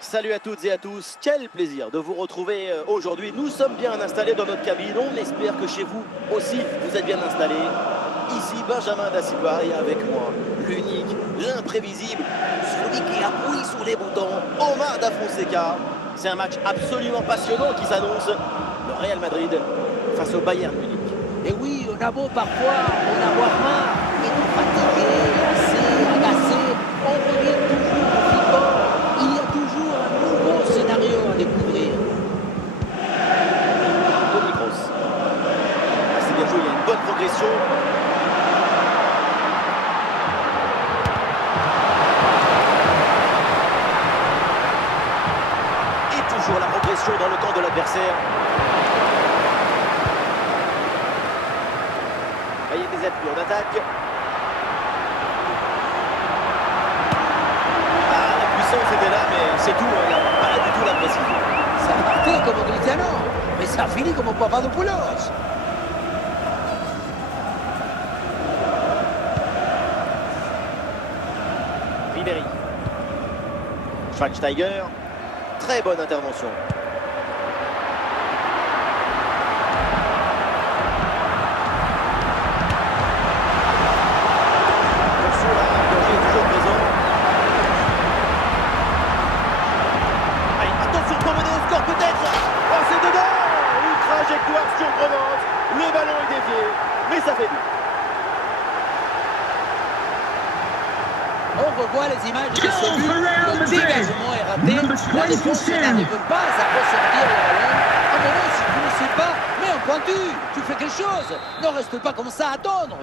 Salut à toutes et à tous, quel plaisir de vous retrouver aujourd'hui. Nous sommes bien installés dans notre cabine, on espère que chez vous aussi vous êtes bien installés. Ici Benjamin Da Silva et avec moi l'unique, l'imprévisible, celui qui appuie sur les boutons, Omar Da Fonseca. C'est un match absolument passionnant qui s'annonce, le Real Madrid face au Bayern Munich. Et oui, on a beau parfois en avoir marre, et nous fatiguer, lassés, agacés, on revient toujours au football. Il y a toujours un nouveau scénario à découvrir. Toni Kroos. Ah, c'est bien joué, il y a une bonne progression. Et toujours la progression dans le camp de l'adversaire. Il y a des appuis en attaque. Ah, la puissance était là, mais c'est tout. Il n'y a pas du tout la précision. Ça a parti comme Cristiano, mais ça a fini comme Papadopoulos. Ribéry. Schweinsteiger. Très bonne intervention. Surprenante, le ballon est dévié, mais ça fait but. On revoit les images de ce but, le dégagement est raté, la défense n'arrive pas à ressortir le ballon. À un moment, si tu ne sais pas, mets un pointu, tu fais quelque chose, ne reste pas comme ça à attendre.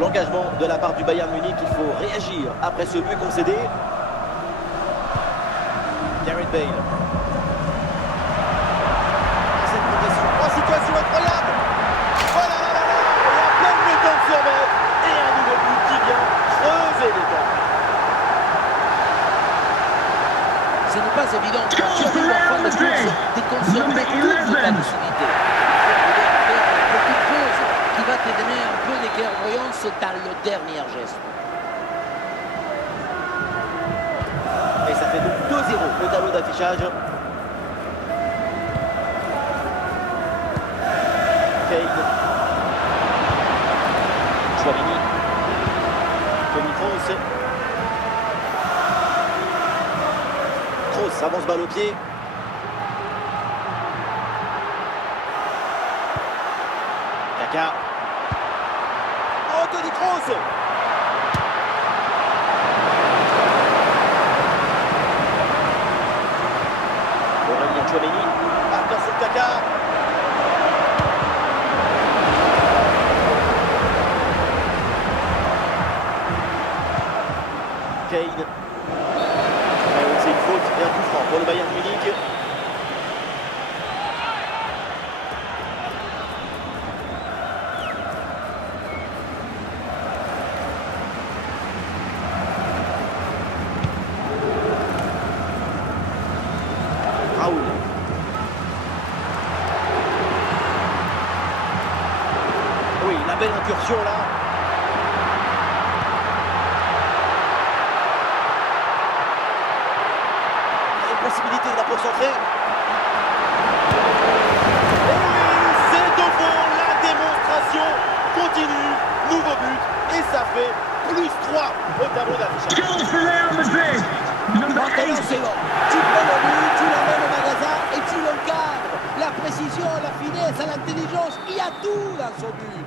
L'engagement de la part du Bayern Munich, il faut réagir après ce but concédé. Gareth Bale. Situation incroyable. Oh là là là là. Et à pleine le temps de se remettre. Et un nouveau but qui vient creuser l'écart. Ce n'est pas évident quand tu arrives en fin de course de conserver toute ta lucidité. Il faut faire une petite pause qui va te donner un peu de clairvoyance dans le dernier geste. Et ça fait donc 2-0 au tableau d'affichage. Chouamini. Toni Kroos. Kroos avance balle au pied. Kaka. Oh, Toni Kroos. Aurélien Chouamini. Attention Kaka. Kane. C'est une faute et un coup franc pour le Bayern Munich. Raoul. Oui, la belle incursion là. Possibilité de la concentrer. Et oui, c'est au fond, la démonstration continue, nouveau but, et ça fait +3 au tableau d'affichage. Maintenant c'est bon, tu prends le but, tu l'amènes au magasin et tu l'encadres. La précision, la finesse, l'intelligence, il y a tout dans ce but.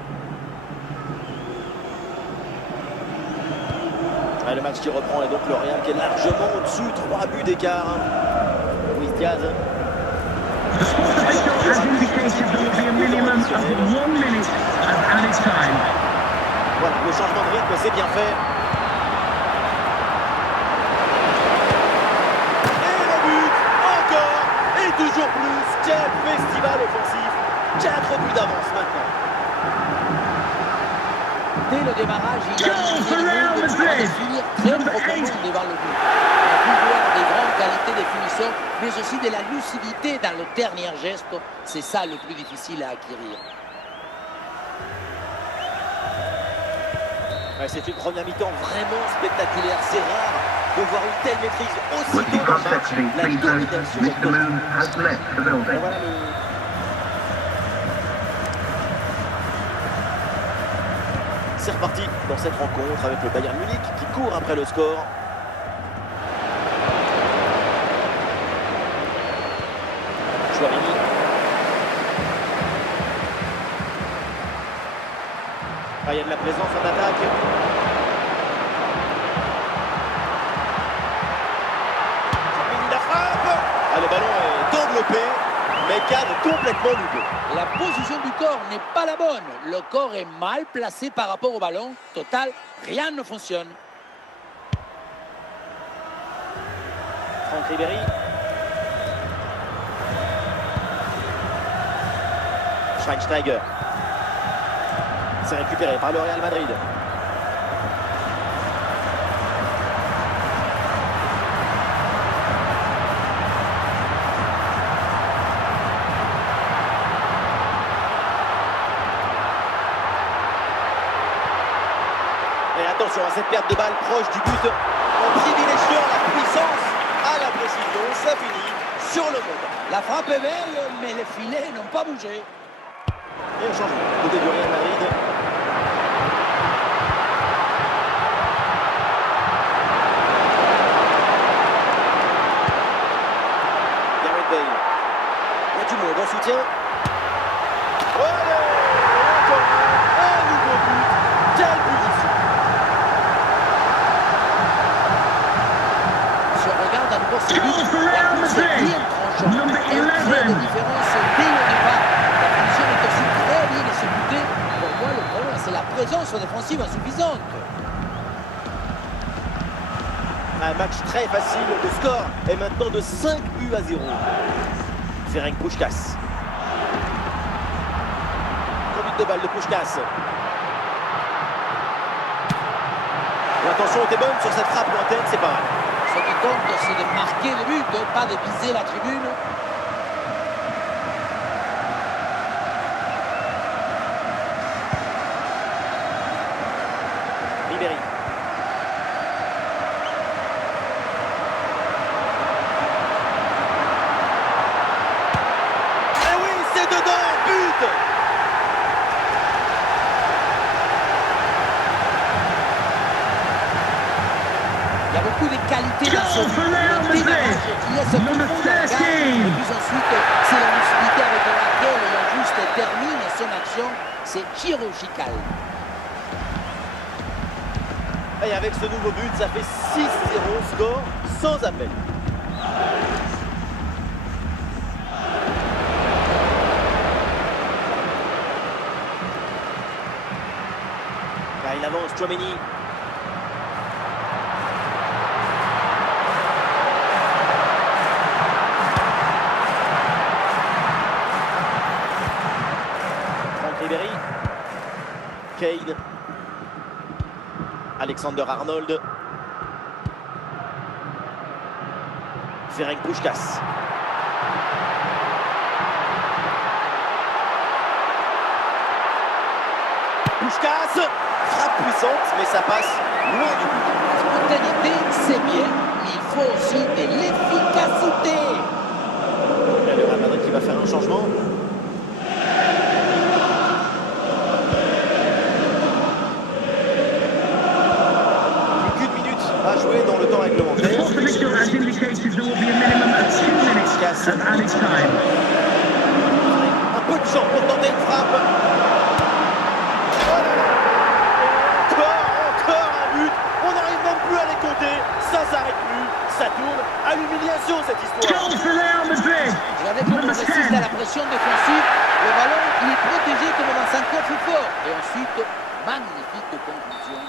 Le match qui reprend et donc le Real qui est largement au-dessus, 3 buts d'écart. Luis Diaz. Voilà, le changement de rythme, c'est bien fait. Et le but, encore, et toujours plus. Quel festival offensif. 4 buts d'avance maintenant. Dès le démarrage, il a de finir très profondément devant le but. Il a pu voir des grandes qualités de finition, mais aussi de la lucidité dans le dernier geste. C'est ça le plus difficile à acquérir. Ouais, c'est une première mi-temps vraiment spectaculaire. C'est rare de voir une telle maîtrise aussi tôt dans le match. La domination est totale. Et voilà C'est reparti dans cette rencontre avec le Bayern Munich qui court après le score. Chouameni. Ah, il y a de la présence en attaque. Chouameni, la frappe. Ah, le ballon est enveloppé, mais cadre complètement Lugo. La position du corps n'est pas la bonne. Le corps est mal placé par rapport au ballon. Total, rien ne fonctionne. Franck Ribéry. Schweinsteiger. C'est récupéré par le Real Madrid. Et attention à cette perte de balle proche du but en privilégiant la puissance à la précision. Ça finit sur le montant. La frappe est belle, mais les filets n'ont pas bougé. Et un changement côté du Real Madrid. Gareth Bale. Il y a du monde en soutien. Oh non, encore un nouveau but. Quelle punition. Si on regarde à nouveau ce but, la course est bien tranchante. Elle crée des différences dès le départ. La finition est aussi très bien exécutée. Pour moi, le problème, c'est la présence défensive insuffisante. Un match très facile. Le score est maintenant de 5 buts à 0. Ferenc Puskás. Conduite de balle de Puskás. L'intention était bonne sur cette frappe lointaine, c'est pas mal. Ce qui compte, c'est de marquer le but, pas de viser la tribune. Ribéry. Et oui, c'est dedans, but! Il y a beaucoup de qualités dans ce but. Il laisse tout le monde en garde. Et puis ensuite, c'est la lucidité avec laquelle il juste termine son action. C'est chirurgical. Et avec ce nouveau but, ça fait 6-0, score sans appel. Là, il avance, Chouameni. Franck Ribéry. Kane. Alexander-Arnold. Ferenc Puskás. Puskás, frappe puissante, mais ça passe loin du but. La spontanéité, c'est bien, mais il faut aussi de l'efficacité. Il y a le Real Madrid qui va faire un changement. A joué dans le temps réglementaire. Un peu de champ pour tenter une frappe. Encore un but. On n'arrive même plus à les compter. Ça s'arrête plus. Ça tourne à l'humiliation cette histoire. Regardez comment on résiste à la pression défensive. Le ballon, il est protégé comme dans un coffre fort. Et ensuite, magnifique conclusion.